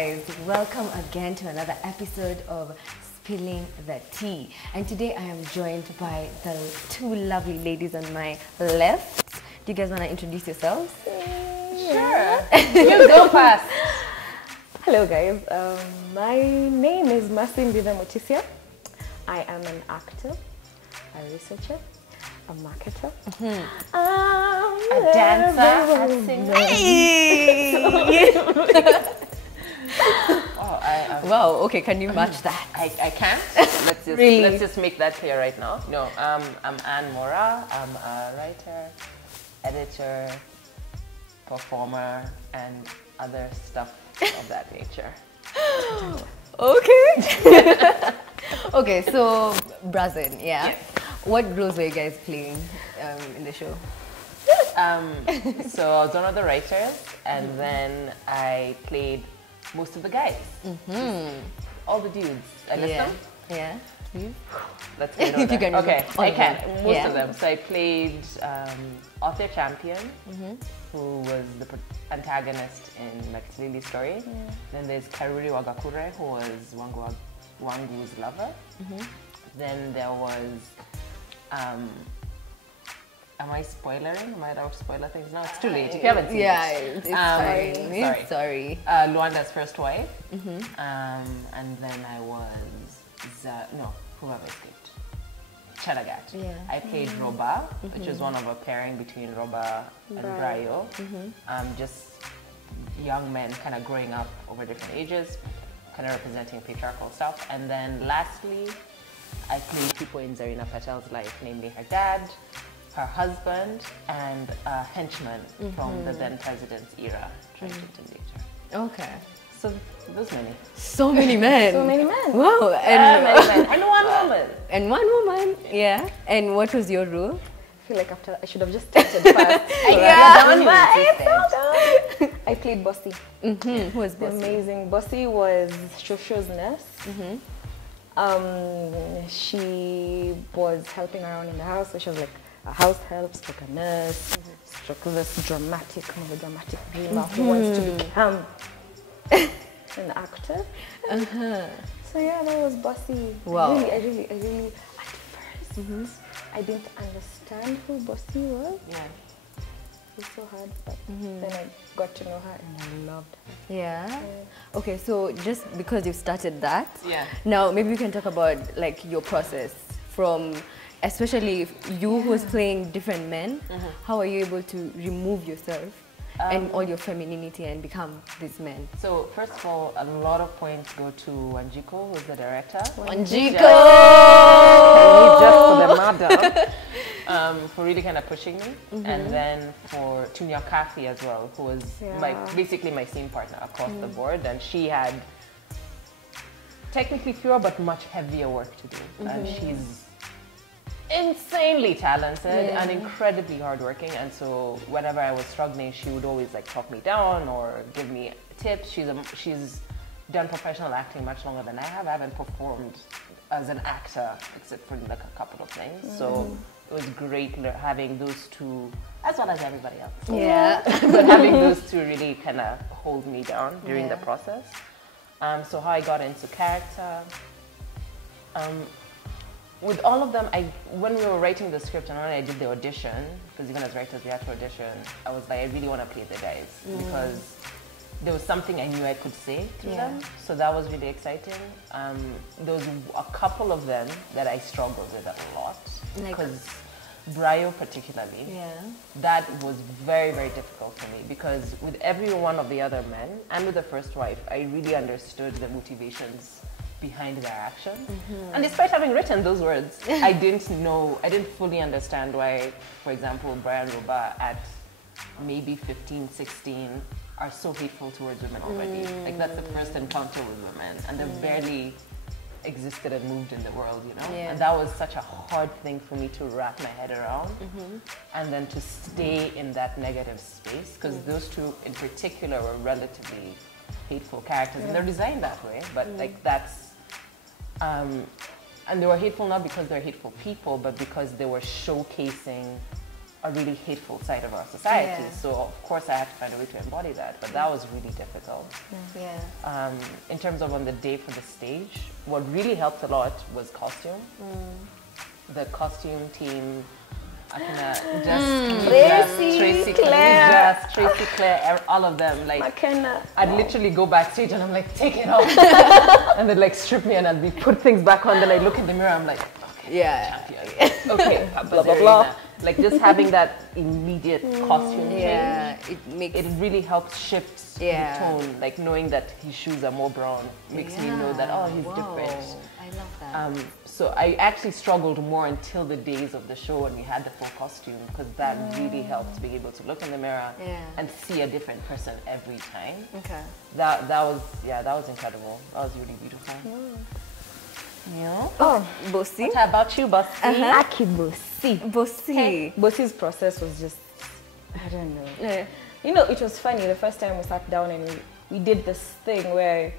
guys, welcome again to another episode of Spilling the Tea. And today I am joined by the two lovely ladies on my left. Do you guys want to introduce yourselves? Sure. You go first. Hello guys, my name is Mbithe. I am an actor, a researcher, a marketer, A dancer, a singer. Hey! Oh, Wow, okay, can you match that? I can't. Let's just make that clear right now. No, I'm Moraa. I'm a writer, editor, performer, and other stuff of that nature. Okay. Okay, so Brazen, yeah. Yes. What roles were you guys playing in the show? So I was one of the writers, and then I played most of the guys. All the dudes. I list them? Yeah. You? Let's get If you can okay, all I of can. them. Most Yeah. of them. So I played Author Champion, who was the antagonist in Lili's story. Then there's Karuri Wagakure, who was Wangu's lover. Then there was, am I spoilering? Am I allowed to spoiler things now? It's too late. If you haven't seen Yeah, it. it's sorry. Luanda's first wife. And then I was, who have I escaped? Chanagat. Yeah. I played Roba, which is one of a pairing between Roba and Brayo. Just young men kind of growing up over different ages, kind of representing patriarchal stuff. And then lastly, I played people in Zarina Patel's life, namely her dad, her husband, and a henchman from the then president's era, trying to intimidate her. Okay. So those many. So many men. So many men. Wow. Many men. And one woman. And one woman. Yeah. And what was your role? I feel like after I should have just started first. I played Bossy. Who was The Bossy? amazing Bossy was Shosho's nurse. She was helping around in the house, so she was like a house help, stroke a nurse, stroke this melodramatic dreamer who wants to become an actor. So yeah, that was Bossy. Wow. I really, at first, I didn't understand who Bossy was. Yeah. It was so hard, but then I got to know her and I loved her. Yeah. Okay, so just because you started that, Yeah. now maybe we can talk about like your process from, especially if you who was playing different men, how are you able to remove yourself and all your femininity and become these men? So first of all, a lot of points go to Wanjiko, who's the director. Wanjiko! Just for the madam, for really kind of pushing me. And then for Tunya Kafi as well, who was basically my scene partner across the board. And she had technically fewer but much heavier work to do. And she's insanely talented and incredibly hardworking, and so whenever I was struggling, she would always like talk me down or give me tips. She's done professional acting much longer than I have. I haven't performed as an actor except for like a couple of things. So it was great having those two, as well as everybody else. Yeah. But having those two really kind of hold me down during the process. So how I got into character. With all of them, when we were writing the script and when I did the audition, because even as writers we had to audition, I was like, I really want to play the guys because there was something I knew I could say through them. So that was really exciting. There was a couple of them that I struggled with a lot, because Brayo particularly, that was very, very difficult for me, because with every one of the other men and with the first wife, I really understood the motivations behind their action. And despite having written those words, I didn't fully understand why, for example, Brian Roba at maybe 15, 16 are so hateful towards women already. Like that's the first encounter with women, and they've barely existed and moved in the world, you know? And that was such a hard thing for me to wrap my head around. And then to stay in that negative space, because those two in particular were relatively hateful characters, and they're designed that way, but like that's and they were hateful not because they're hateful people, but because they were showcasing a really hateful side of our society. Yeah. So of course I had to find a way to embody that, but that was really difficult. Yeah. In terms of on the day for the stage, what really helped a lot was costume. The costume team, Tracy, Claire, all of them. Like, McKenna. I'd literally go backstage and I'm like, take it off, and they'd like strip me and I'd be put things back on. Then I look in the mirror, I'm like, okay, Yeah. champion. Okay, blah blah blah. Like just having that immediate costume change, it really helps shift the tone. Like knowing that his shoes are more brown makes me know that he's different. I love that. So I actually struggled more until the days of the show when we had the full costume, because that really helped being able to look in the mirror and see a different person every time. Okay. That was incredible. That was really beautiful. Yeah. Oh, Bossy. What about you, Bossy? Aki Bossy. Bossy. Bossy's process was just, I don't know. You know, it was funny the first time we sat down and we did this thing where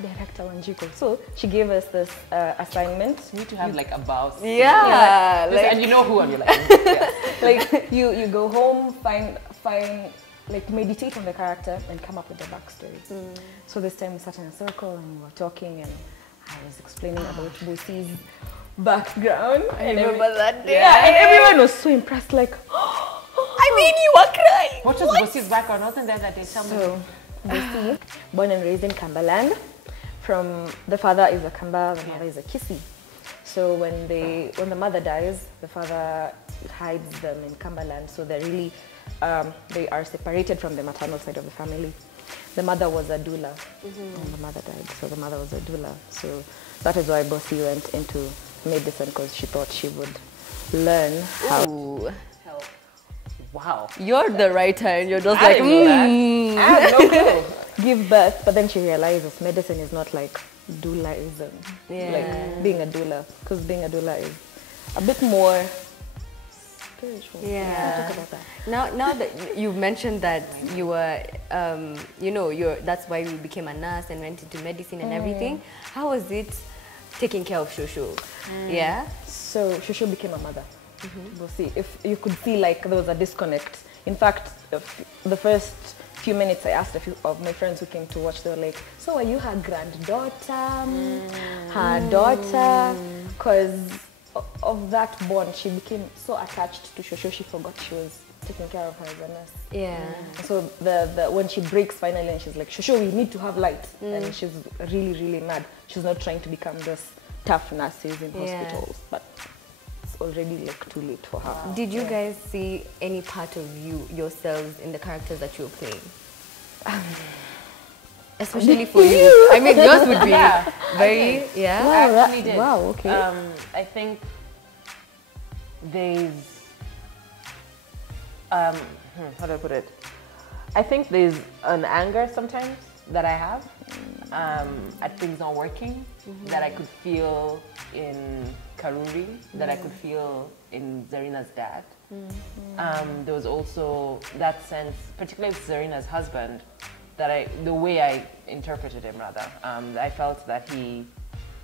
Director Wanjiko. So she gave us this assignment. You need to have like a boss. Yeah. Like, and you know who, and you're like, like you go home, find like meditate on the character and come up with the backstory. So this time we sat in a circle and we were talking and I was explaining about Bossy's background. I remember that day. Yeah, and everyone was so impressed, like, I mean, you were crying. what was Bossy's background? Wasn't there that day? So, Bossy, born and raised in Kambaland. From the father is a Kamba, the mother is a Kisi. So when the mother dies, the father hides them in Kambaland. So they're really they are separated from the maternal side of the family. The mother was a doula when the mother died. So the mother was a doula. So that is why Bossy went into medicine, because she thought she would learn how to help. Wow. You're the writer and you're just I like, didn't know that. I had no clue. give birth, but then she realizes medicine is not like doulaism, like being a doula, because being a doula is a bit more spiritual. Yeah. Talk about that. Now that you've mentioned that you were, that's why you became a nurse and went into medicine and everything. How was it taking care of Shushu? Yeah. So Shushu became a mother. We'll see. If you could see like there was a disconnect. In fact, the first few minutes I asked a few of my friends who came to watch, they were like, so are you her granddaughter, her daughter? Because of that bond, she became so attached to Shosho, she forgot she was taking care of her as a nurse. Yeah. So when she breaks finally and she's like, Shosho, we need to have light. And she's really, really mad. She's not trying to become this tough nurses in hospitals, but it's already like too late for her. Did you guys see any part of yourselves in the characters that you were playing? Especially for you. I mean, yours would be very, Wow, actually did. Wow, okay. I think there's, how do I put it? I think there's an anger sometimes that I have at things not working, that I could feel in Karuri, that I could feel in Zarina's dad. There was also that sense, particularly with Zarina's husband, that the way I interpreted him rather, I felt that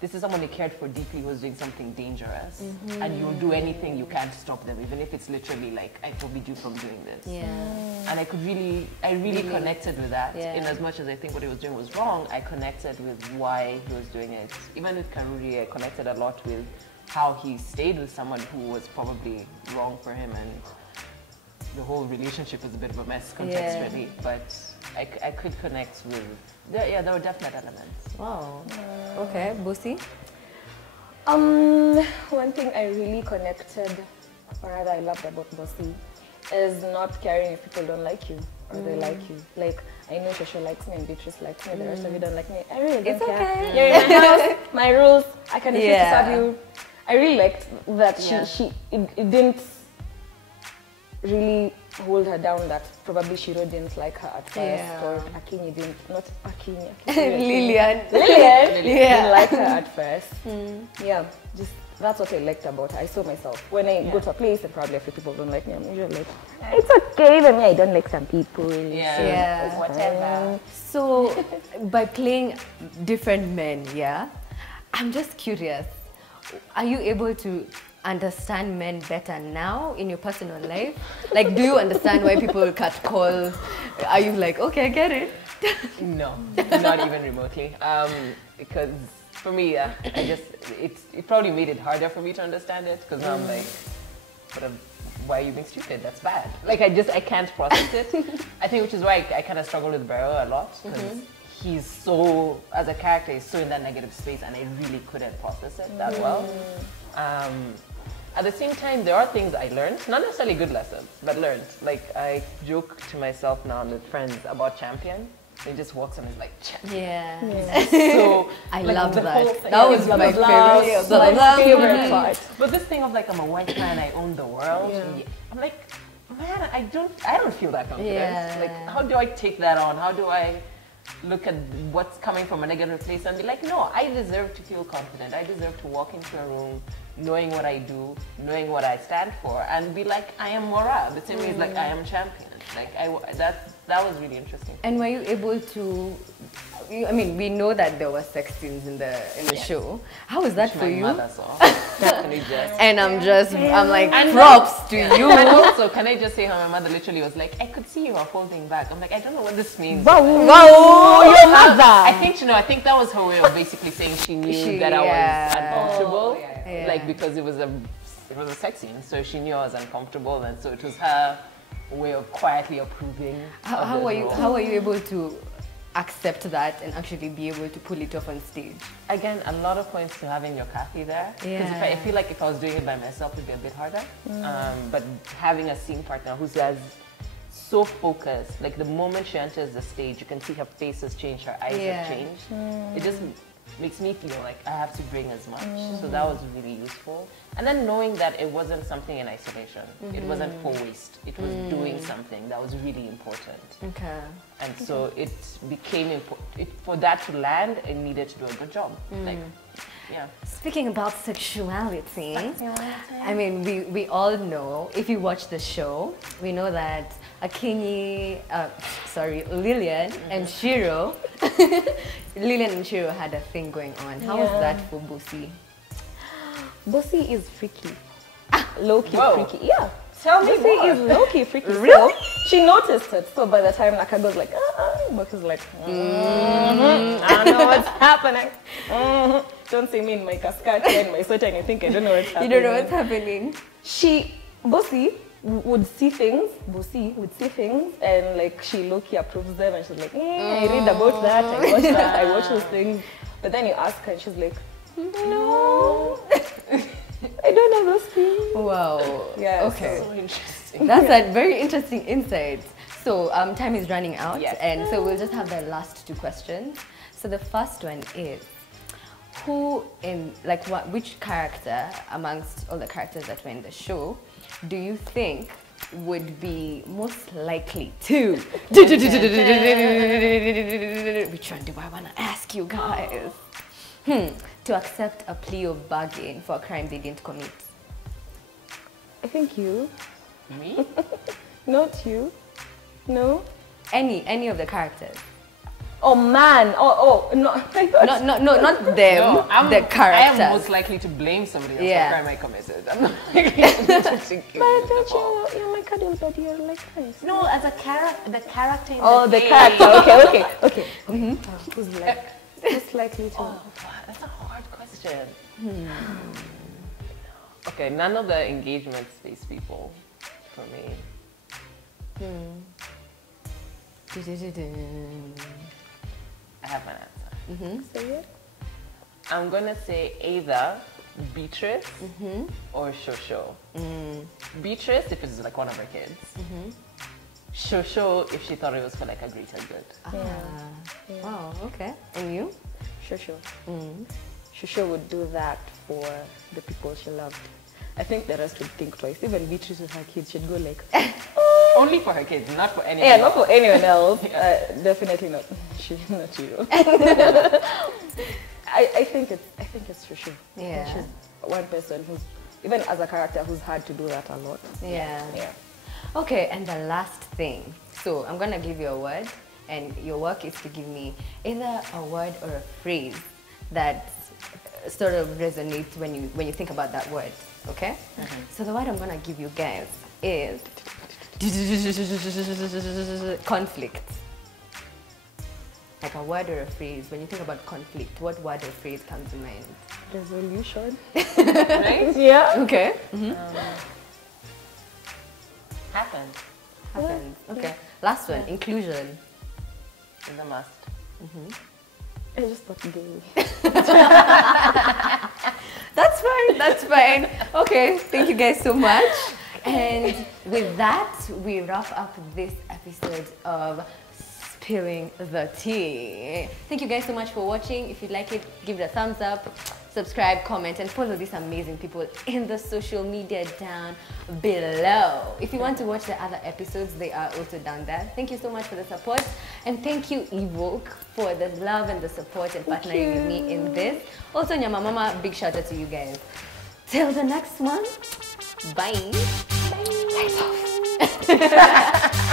this is someone they cared for deeply, who was doing something dangerous, and you'll do anything you can to stop them, even if it's literally like, I forbid you from doing this. And I really connected with that. In as much as I think what he was doing was wrong, I connected with why he was doing it. Even with Karuri, I connected a lot with how he stayed with someone who was probably wrong for him, and the whole relationship was a bit of a mess contextually, but I could connect with, there were definite elements. Wow. Okay, Bossy? One thing I really connected, or rather I loved about Bossy, is not caring if people don't like you or they like you. Like, I know Shosho likes me and Beatrice likes me, the rest of you don't like me. I really don't care. Okay. You're in my house, my rules, I can refuse to serve you. I really liked that it didn't really hold her down, that probably Shiro didn't like her at first, or Akinyi didn't, not Akinyi. Lillian didn't like her at first. Yeah, just that's what I liked about her. I saw myself. When I go to a place and probably a few people don't like me, I'm usually like, it's okay, but me, I don't like some people. Whatever. So, by playing different men, I'm just curious. Are you able to understand men better now in your personal life? Like, do you understand why people cut calls? Are you like, okay, I get it? No, not even remotely. Because for me, it probably made it harder for me to understand it, because now I'm like, why are you being stupid? That's bad. Like, I can't process it. I think, which is why I kind of struggle with Bro a lot, because he's so, as a character, he's so in that negative space, and I really couldn't process it that well. At the same time, there are things I learned, not necessarily good lessons, but learned. Like, I joke to myself now and with friends about Champion. He just walks and is like, Champion. Yeah. So I like, love that. That was my favorite part. But this thing of like, I'm a white man, I own the world. Yeah. I'm like, man, I don't feel that confident. Yeah. Like, how do I take that on? How do I look at what's coming from a negative place and be like, no, I deserve to feel confident. I deserve to walk into a room knowing what I do, knowing what I stand for, and be like, I am Moraa. The same way as like, I am Champion. Like, that was really interesting. And were you able to, I mean, we know that there were sex scenes in the show. How was that for you? Mother saw. And I'm like, props to you. And also, can I just say how my mother literally was like, I could see you are holding back. I'm like, I don't know what this means. Wow, your mother. I think that was her way of basically saying she knew that I was uncomfortable. Like, because it was a sex scene, so she knew I was uncomfortable, and so it was her way of quietly approving. How are you able to accept that and actually be able to pull it off on stage? Again, a lot of points to having your Kathy there. Because I feel like if I was doing it by myself, it'd be a bit harder. But having a scene partner who's so focused, like the moment she enters the stage, you can see her face has changed, her eyes have changed. It just makes me feel like I have to bring as much. So that was really useful. And then knowing that it wasn't something in isolation. It wasn't for waste. It was doing something that was really important. Okay. And so it became important. For that to land, it needed to do a good job. Like, yeah. Speaking about sexuality, I mean, we all know, if you watch the show, we know that Lillian and Shiro, Lillian and Shiro had a thing going on. How was that for Bossy? Bossy is freaky. Low-key freaky. Yeah. Tell me Bossy more. is low-key freaky. Really? So she noticed it. So by the time Naka goes like, Bossy's like, I know what's happening. Don't see me in my cascade and my sweater and you think I don't know what's happening. You don't know what's happening. Bossy would see things, and like she low-key approves them and she's like, I read about that, I watch that, I watch those things. But then you ask her and she's like, no, I don't know those things. Wow. Yeah. Okay. So interesting. That's a very interesting insight. So time is running out, and so we'll just have the last two questions. So the first one is, which character amongst all the characters that were in the show do you think would be most likely to? Which one do I want to ask you guys? To accept a plea of bargain for a crime they didn't commit? I think you. Me? Not you. No? Any of the characters. Oh man! No! I thought Not them. No, the characters. I am most likely to blame somebody else for a crime I committed. I'm not likely to But I thought you're my cuddle buddy. You're like nice. No, as a character, the character in the character. Okay. Who's likely to? Oh, that's a hard question. Okay, none of the engagement space people for me. I have an answer. Say it. I'm gonna say either Beatrice or Shosho. Beatrice if it's like one of her kids. Shosho if she thought it was for like a greater good. Wow, okay. And you? Shosho. Shosho would do that for the people she loved. I think the rest would think twice. Even Beatrice with her kids should go like, only for her kids, not for anyone else. Not for anyone else. Definitely not. She's not you. I think it's Shosho. Yeah. She's one person who's, even as a character, who's had to do that a lot. Yeah. Yeah. Okay, and the last thing. So I'm gonna give you a word, and your work is to give me either a word or a phrase that sort of resonates when you think about that word. okay? So the word I'm gonna give you guys is conflict. Like a word or a phrase. When you think about conflict, what word or phrase comes to mind? Resolution. Right? Yeah. Okay. Happens. Happens. Okay. Last one, inclusion. Is a must. I just thought gay. That's fine, that's fine. Okay, thank you guys so much. And with that, we wrap up this episode of Spilling the Tea. Thank you guys so much for watching. If you like it, give it a thumbs up, subscribe, comment, and follow these amazing people in the social media down below. If you want to watch the other episodes, they are also down there. Thank you so much for the support. And thank you, Evoke, for the love and the support and partnering with me in this. Also, Nyama Mama, big shout out to you guys. Till the next one, bye. Bye.